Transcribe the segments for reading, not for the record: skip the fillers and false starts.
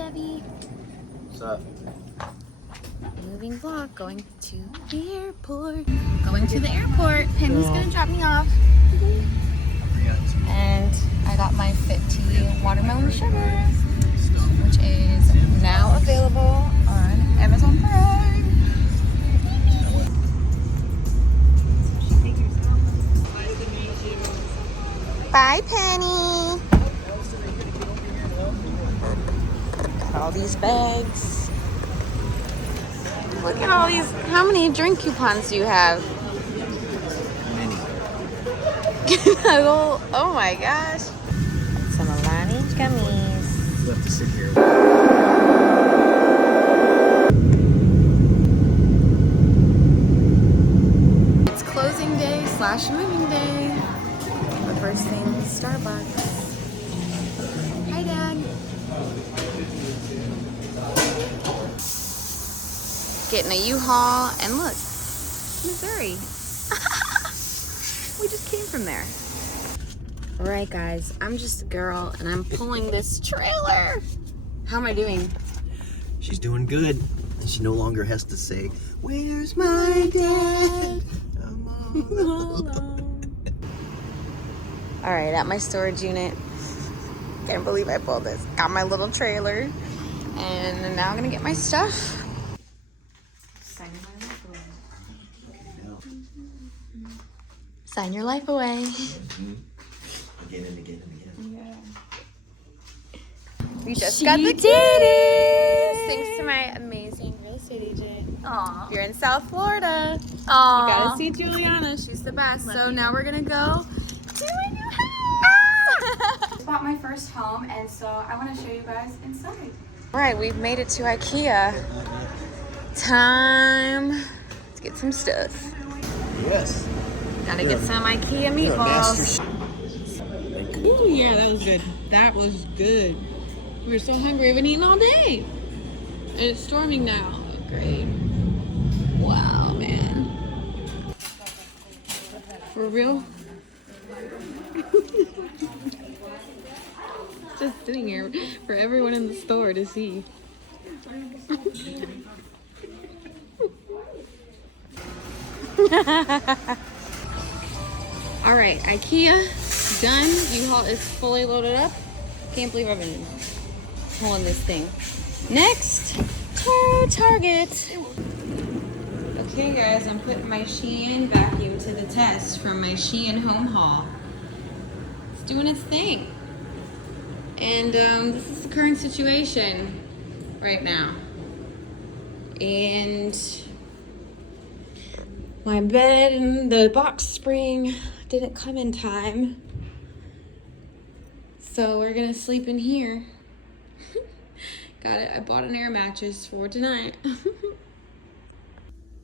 Debbie. What's up? Moving vlog, going to the airport. Going to the airport. Penny's gonna drop me off. And I got my Fit Tea watermelon sugar, which is now available on Amazon Prime. Bye, Penny. All these bags. Look at all these. How many drink coupons do you have? Many. Oh my gosh. Some Alani gummies. You have to sit here. It's closing day / moving day. The first thing is Starbucks. Hi, Dad. Getting a U-Haul, and look, Missouri. We just came from there. All right, guys, I'm just a girl, and I'm pulling this trailer. How am I doing? She's doing good. She no longer has to say, "Where's my dad?" I'm all alone. All right, at my storage unit. Can't believe I pulled this. Got my little trailer, and now I'm gonna get my stuff. Sign your life away. Again and again and again. We just got the keys. Thanks to my amazing real estate agent. Aww. You're in South Florida. Aww. You gotta see Juliana. She's the best. So now we're gonna go to a new house. I bought my first home, and so I want to show you guys inside. All right, we've made it to IKEA. Time to get some stuff. Yes. Gotta get some IKEA meatballs. Oh yeah, that was good. That was good. We were so hungry. We've been eating all day. And it's storming now. Great. Wow, man. For real? Just sitting here for everyone in the store to see. All right, IKEA done. U-Haul is fully loaded up. Can't believe I've been pulling this thing. Next, to Target. Okay, guys, I'm putting my Shein vacuum to the test from my Shein home haul. It's doing its thing, and this is the current situation right now. And my bed and the box spring didn't come in time, so we're gonna sleep in here. Got it. I bought an air mattress for tonight.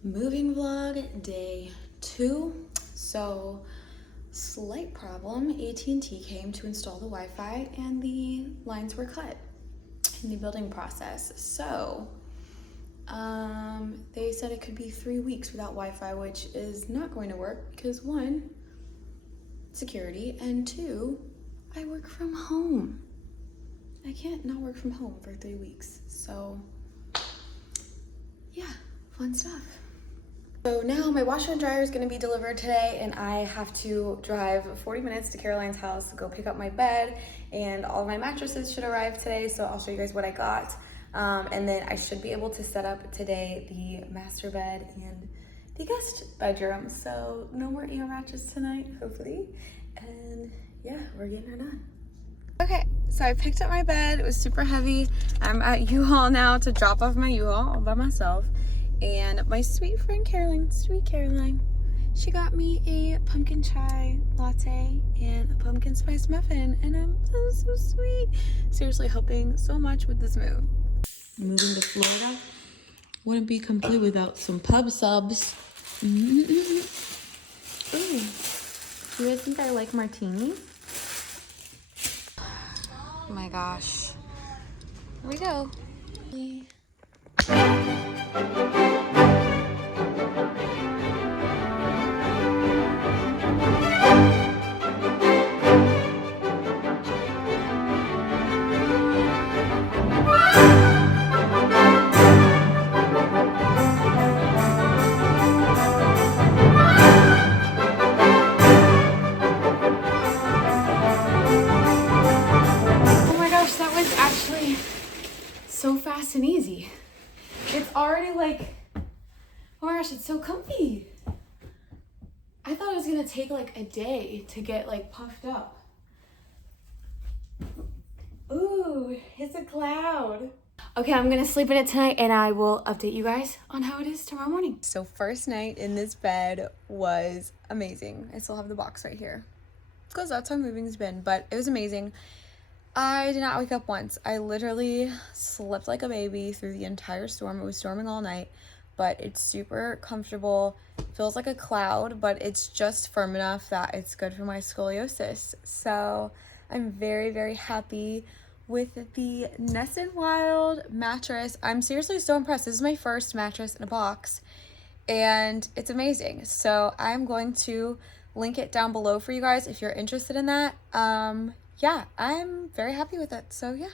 Moving vlog day 2. So, slight problem. AT&T came to install the Wi-Fi and the lines were cut in the building process. So, they said it could be 3 weeks without Wi-Fi, which is not going to work because 1, security, and 2, I work from home. I can't not work from home for 3 weeks. So, yeah, fun stuff. So now my washer and dryer is going to be delivered today, and I have to drive 40 minutes to Caroline's house to go pick up my bed, and all of my mattresses should arrive today, so I'll show you guys what I got. And then I should be able to set up today the master bed and the guest bedroom. So no more air mattress tonight, hopefully. And yeah, we're getting her done. Okay, so I picked up my bed. It was super heavy. I'm at U-Haul now to drop off my U-Haul all by myself. And my sweet friend Caroline, sweet Caroline, she got me a pumpkin chai latte and a pumpkin spice muffin. And I'm so sweet. Seriously helping so much with this move. Moving to Florida wouldn't be complete without some pub subs. Ooh. Do you guys think I like martinis? Oh my gosh. Here we go. actually so fast and easy. It's already like, oh my gosh, it's so comfy. I thought it was gonna take like a day to get like puffed up. Ooh, it's a cloud. Okay, I'm gonna sleep in it tonight and I will update you guys on how it is tomorrow morning. So first night in this bed was amazing. I still have the box right here because that's how moving's been, but it was amazing. I did not wake up once. I literally slept like a baby through the entire storm. It was storming all night, but it's super comfortable. Feels like a cloud, but it's just firm enough that it's good for my scoliosis. So I'm very, very happy with the Nest and Wild mattress. I'm seriously so impressed. This is my first mattress in a box and it's amazing. So I'm going to link it down below for you guys if you're interested in that. Yeah, I'm very happy with it. So yeah.